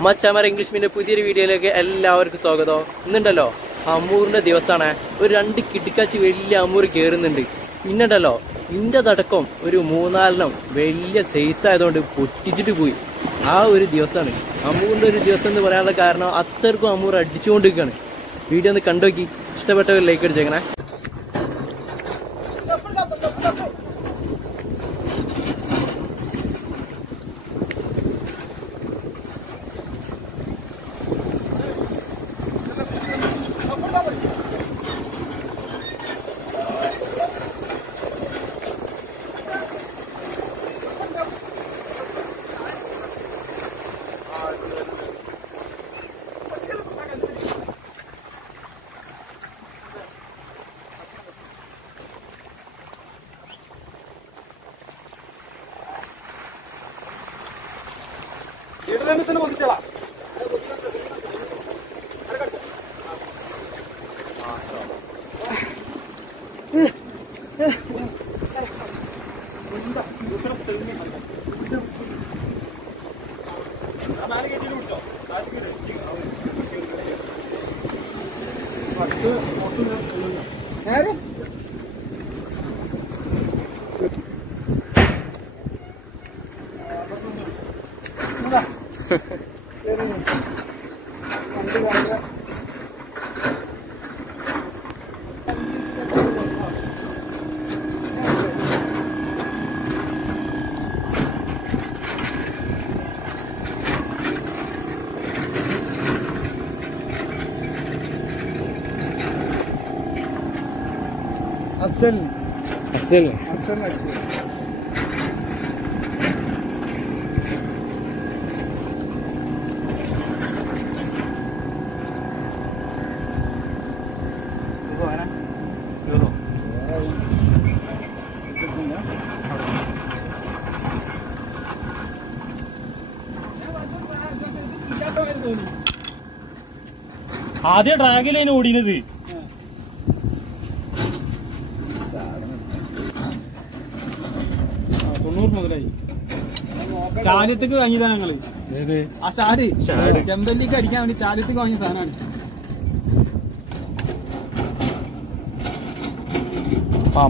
മച്ചാമാർ English medium പുതിയൊരു വീഡിയോയിലേക്ക് എല്ലാവർക്കും സ്വാഗതം. ഇന്നുണ്ടല്ലോ അമ്മൂറിന്റെ ദിവസമാണ്. ഒരു 2 കിട്ടിക്കാച്ചി വലിയ അമ്മൂർ കയറുന്നുണ്ട്. പിന്നുണ്ടല്ലോ ഇന്റെ തടക്കം ഒരു 3-4 വലിയ സൈസ് ആയതുകൊണ്ട് പൊട്ടിച്ചിട്ട് പോയി. ആ ഒരു ദിവസമാണ് അമ്മൂറിന്റെ ഒരു ദിവസം എന്ന് പറയാനുള്ള കാരണം. അത്രക്കും അമ്മൂർ അടിച്ചുകൊണ്ടിരിക്കുകയാണ്. വീഡിയോ ഒന്ന് കണ്ടുനോക്കി ഇഷ്ടപ്പെട്ടവർ ലൈക്ക് അടിച്ചേക്കണേ. अफसल अफसल अफसल अफसल ആദ്യം ഡ്രാഗിലേന് ഓടിയത്. മുതലായി ചാലത്തേക്ക് വാങ്ങിയതാ ഞങ്ങള്. ആ ഷാഡ് ചെമ്പല്ലിക്ക് അടിക്കാൻ വേണ്ടി ചാലത്തേക്ക് വാങ്ങിയ സാധനമാണ്.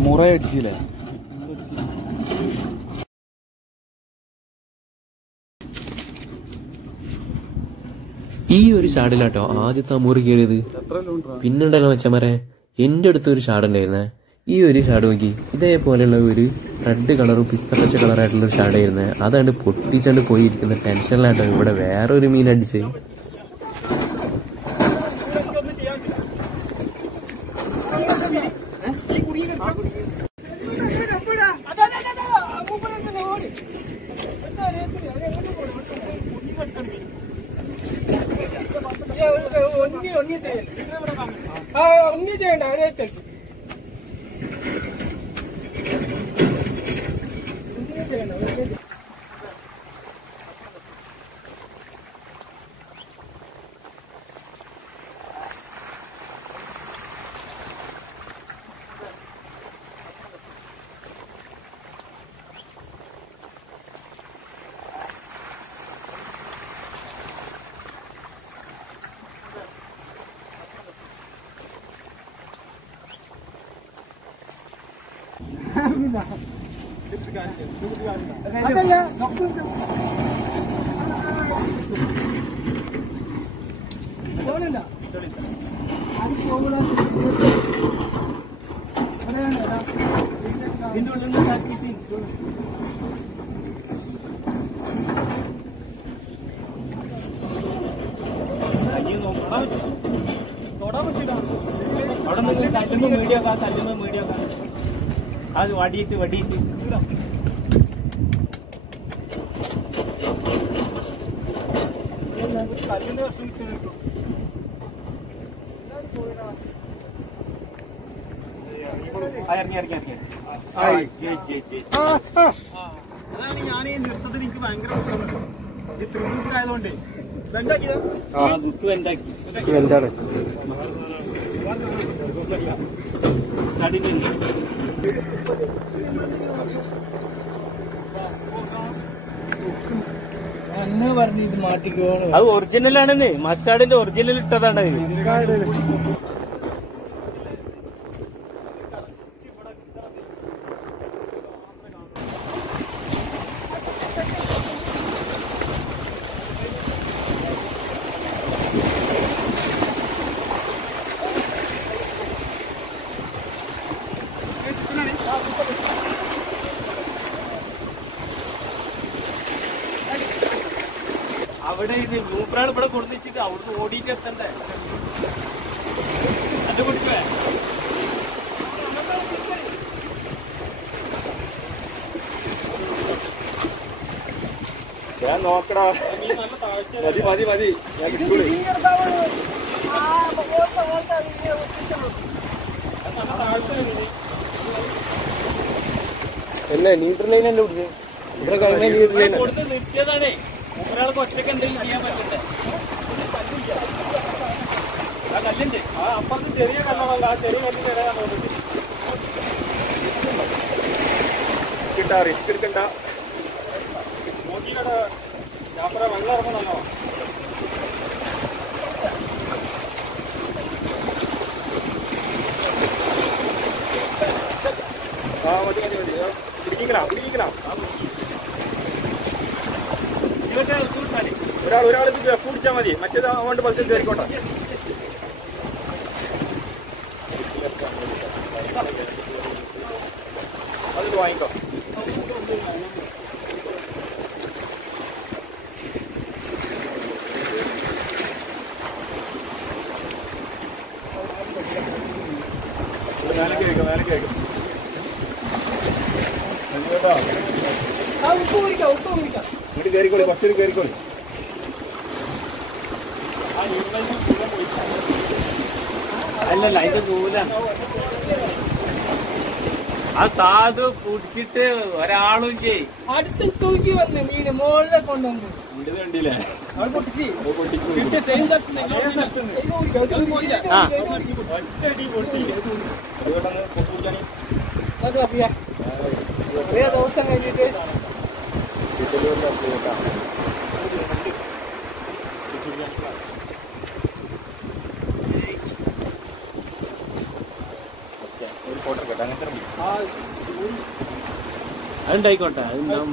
മുറ അടിച്ചില്ലേ? ഈ ഒരു ഷാഡിലാട്ടോ ആദ്യത്തെ അമ്മൂറ് കയറിയത്. പിന്നുണ്ടല്ലോ മച്ചമാരെ എന്റെ അടുത്തൊരു ഷാഡുണ്ടായിരുന്നേ. ഈ ഒരു ഷാഡ് നോക്കി ഇതേപോലെയുള്ള ഒരു റെഡ് കളറും പിസ്തപ്പച്ച കളറായിട്ടുള്ള ഒരു ഷാഡായിരുന്നേ. അതാണ് പൊട്ടിച്ചാണ്ട് പോയിരിക്കുന്ന ടെൻഷനിലാട്ടോ ഇവിടെ വേറൊരു മീൻ അടിച്ച്. ഒന്നും ചെയ്യണ്ട അവരെ മീഡിയ അത് വടിയിട്ട് ഇറങ്ങി ഞാൻ ഈ നൃത്തത്തിൽ എനിക്ക് ഭയങ്കര ഈ തൃശ്ശൂരായതുകൊണ്ടേ എന്താക്കിയതാ എന്താണ് അന്ന് പറഞ്ഞു ഇത് മാറ്റിക്കോണ്. അത് ഒറിജിനൽ ആണെന്ന്, മസ്റ്റാർഡിന്റെ ഒറിജിനൽ ഇട്ടതാണ്. അവിടെ ഇത് ഗ്രൂപ്പറാണ് ഇവിടെ കൊടുത്തിട്ട് അവിടുന്ന് ഓടിയിട്ട് എത്തണ്ടേ. അത് കൊടുക്കേ ഞാൻ നോക്കടാ. മതി മതി മതി ഞാൻ കിട്ടൂലേ. എന്നെ നീണ്ടർ ലൈൻ അല്ലേ പിടിച്ചത്? ഇവിടെ കഴിഞ്ഞ നീണ്ടർ ലൈൻ കൊടുത്ത് നിർത്തിയതാണേ. ഒരാൾക്ക് ഒറ്റയ്ക്ക് എന്തെങ്കിലും ചെയ്യാൻ പറ്റണ്ടേ. ആ കല്ലുണ്ട്, ആ അപ്പുറത്ത് ചെറിയ കല്ലമല്ല, ആ ചെറിയ കല്ലിന്റെ ഇടയാണ് തോന്നുന്നത്. കിട്ടാ റിസ്ക് എടുക്കണ്ട. നോക്കിയില്ലടാ ഞാപ്പറ വെള്ളം ഇറങ്ങണല്ലോ. ആ മതി മതി മതി പിടിക്കിക്കലാ പിടിക്കിക്കലാ. ഇതൊക്കെ കൂട്ടാലേ ഒരാൾ ഇത് പിടിച്ചാൽ മതി, മറ്റേത് അങ്ങോട്ട് പതുക്കെ കയറിക്കോട്ടെ. അതിൽ വാങ്ങിക്കോ. മേലെ കേൾക്കും മേലെ കേൾക്കും കേട്ടോ. ഇങ്ങോട്ട് കയറിക്കോളി, കുറച്ചൊരു കയറിക്കോളി. അല്ലല്ല ഇത് ദൂരാണ്. ആ സാധു പിടിച്ചിട്ട് ഒരാളും ചെയ് അടുത്ത് തൂക്കി വന്ന് മീന് മോളിലെ കൊണ്ടുവന്നു. ഇത് കണ്ടില്ലേ? അവിടെ പൊട്ടിച്ച് അത് പൊട്ടിക്കും. കിട്ടിയ സെയിം തട്ടുന്നു. ആ ഒറ്റയടി പൊട്ടി. അതുകൊണ്ടൊന്ന് പൊട്ടിക്കാനേ കുറേ ദിവസം കഴിഞ്ഞിട്ട് ഒരു ഫോട്ടോ കേട്ടോ. അങ്ങനത്തെ അതുണ്ടായിക്കോട്ടെ. അതുണ്ടാവും.